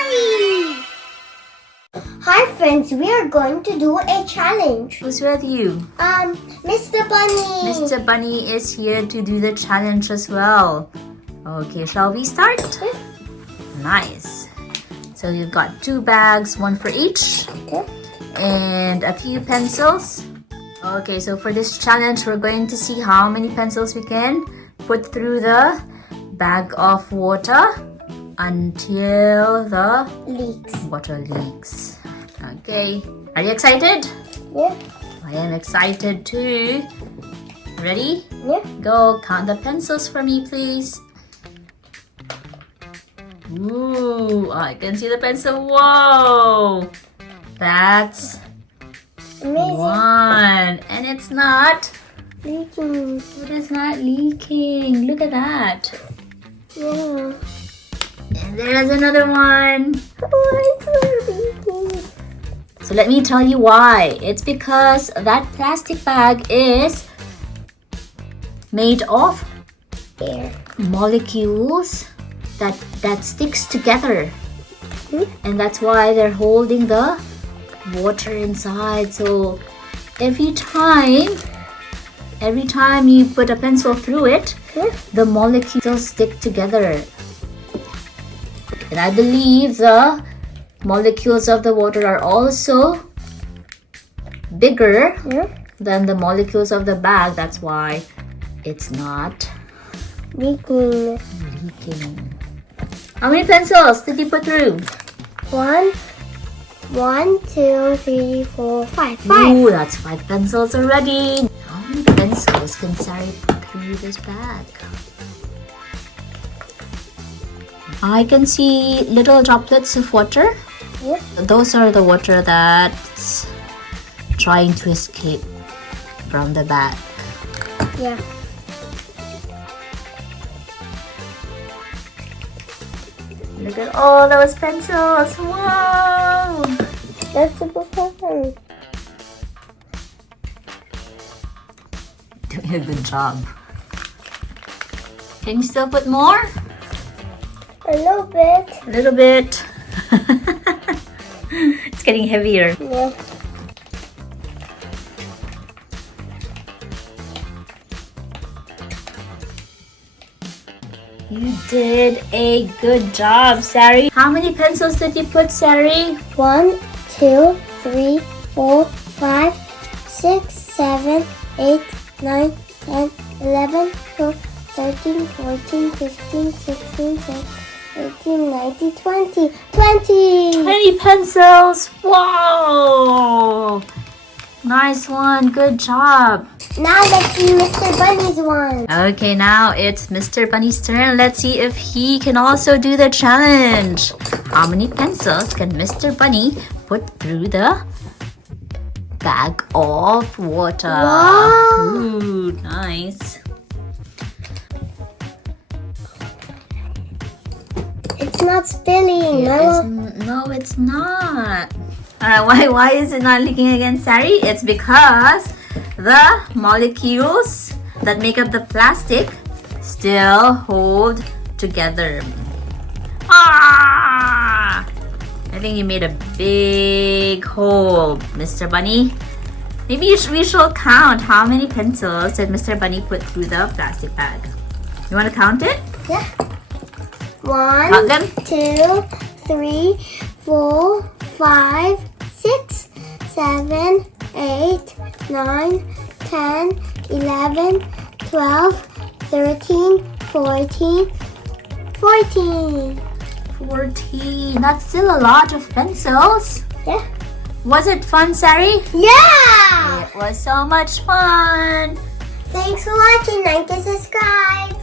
Sari! Hi friends, we are going to do a challenge. Who's with you? Mr. Bunny. Mr. Bunny is here to do the challenge as well. Okay, shall we start? Okay. Nice. So you've got 2 bags, 1 for each. Okay. And a few pencils. Okay, so for this challenge, we're going to see how many pencils we can put through the bag of water until the water leaks. Okay, are you excited? Yeah. I am excited too. Ready? Yeah. Go count the pencils for me, please. Ooh, I can see the pencil. Whoa! That's Amazing. 1. And it's not. Leaking. It is not leaking. Look at that. Yeah. And there's another one. Oh, it's not leaking. So let me tell you why. It's because that plastic bag is made of Air. molecules that sticks together. Hmm? And that's why they're holding the water inside. So every time you put a pencil through it, the molecules stick together. And I believe the molecules of the water are also bigger than the molecules of the bag. That's why it's not Leaking. leaking. How many pencils did you put through? 1, 2, 3, 4, 5. 5. Ooh, that's 5 pencils already. How many pencils can Sari put through this bag? I can see little droplets of water. Yeah. Those are the water that's trying to escape from the bag. Yeah. Look at all those pencils. Whoa! That's super fun. Doing a good job. Can you still put more? A little bit. A little bit. It's getting heavier. Yeah. You did a good job, Sari. How many pencils did you put, Sari? 1, 2, 3, 4, 5, 6, 7, 8, 9, 10, 11, 12, 13, 14, 15, 16, 17, 18, 19, 20. 20! 20 pencils. Whoa! Nice one. Good job. Now let's see Mr. Bunny's one. Okay, now it's Mr. Bunny's turn. Let's see if he can also do the challenge. How many pencils can Mr. Bunny put through the bag of water? Wow. Ooh, nice. It's not spilling. No, it's not. Alright, why is it not leaking again, Sari? It's because the molecules that make up the plastic still hold together. Ah! I think you made a big hole, Mr. Bunny. Maybe we should count how many pencils did Mr. Bunny put through the plastic bag. You want to count it? Yeah. Count 1, them. 2, 3, 4, 5, 6, 7, 8, 9, 10, 11, 12, 13, 14, 14. 14. That's still a lot of pencils. Yeah. Was it fun, Sari? Yeah! It was so much fun. Thanks for watching. Like and subscribe.